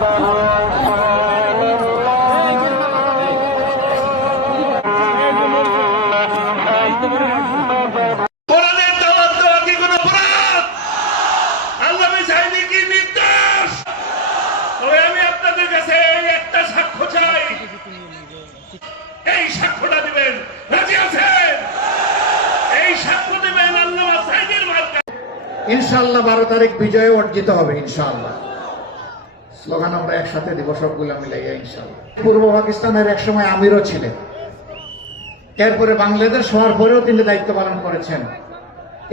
এই সাক্ষ্যটা দিবেন, রাজি আছেন? এই সাক্ষ্য দিবেন আল্লামা সাঈদীর মার্কায়। ইনশাআল্লাহ 12 তারিখ বিজয় অর্জিত হবে ইনশাআল্লাহ। স্লোগান আমরা একসাথে দিব সবগুলো মিলাইয়া ইনশাআল্লাহ। পূর্ব পাকিস্তানের একসময় আমিরও ছিলেন, এরপরে বাংলাদেশ হওয়ার পরেও তিনি দায়িত্ব পালন করেছেন।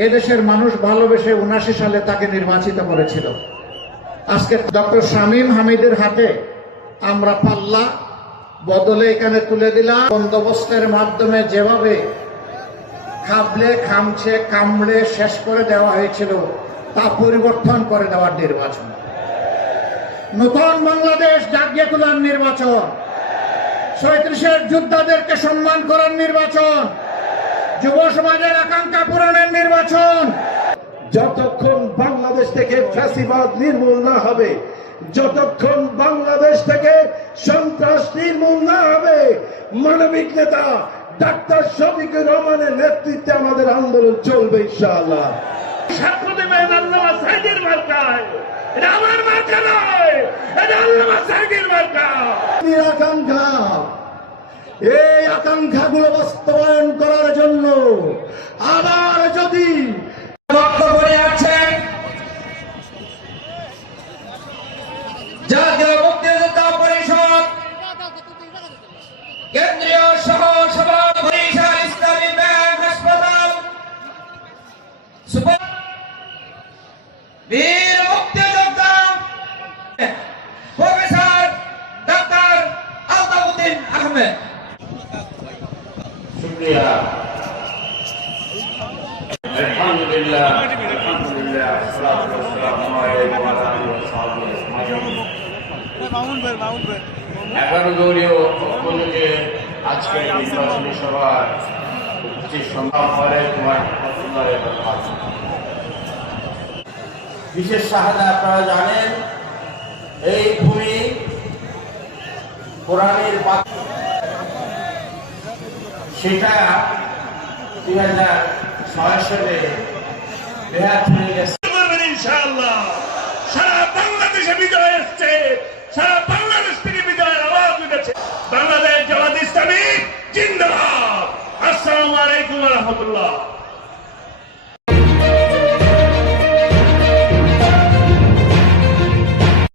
এদেশের মানুষ ভালোবেসে 79 সালে তাকে নির্বাচিত করেছিল। আজকে ডক্টর শামীম হামিদের হাতে আমরা পাল্লা বদলে এখানে তুলে দিলাম। বন্দোবস্তের মাধ্যমে যেভাবে খাবলে খামছে কামড়ে শেষ করে দেওয়া হয়েছিল তা পরিবর্তন করে দেওয়ার নির্বাচন, নতুন বাংলাদেশ জাগিয়ে তোলার নির্বাচন, 37-এর যোদ্ধাদেরকে সম্মান করার নির্বাচন, যুব সমাজের আকাঙ্ক্ষা পূরণের নির্বাচন। যতক্ষণ বাংলাদেশ থেকে ফ্যাসিবাদ নির্মূল না হবে, যতক্ষণ বাংলাদেশ থেকে সন্ত্রাস নির্মূল না হবে, মানবিক নেতা ডাক্তার শফিকুর রহমানের নেতৃত্বে আমাদের আন্দোলন চলবে ইনশাআল্লাহ। সাক্ষ্য দেবেন আল্লামা সাঈদীর মার্কায়। এটা আমার মার্কা নয়, এটা আল্লামা সাঈদীর মার্কা। আকাঙ্ক্ষা, এই আকাঙ্ক্ষাগুলো বাস্তবায়ন করার জন্য আবার যদি বক্তব্য রাখছেন জাতীয় মুক্তিযোদ্ধা পরিষদ কেন্দ্রীয় সহ সভাপতি ইসলামী ব্যাংক হাসপাতাল বীর মুক্তিযোদ্ধা প্রফেসর ডাক্তার আলতাফউদ্দিন আহমেদ। শুকরিয়া। আলহামদুলিল্লাহ, আলহামদুলিল্লাহ, সালাতু ওয়াসসালামু আলাইহি ওয়া আলিহি ওয়া সাহবিহি আজমাইন। 11 দলীয় পক্ষ থেকে আজকের নির্বাচনী সভার উপস্থিত সম্মানরে তোমার বিশেষ শাহাদা। আপনারা জানেন এই ভূমি কোরআনের সেটা 2006 সালে বেহাত হয়ে গেছে।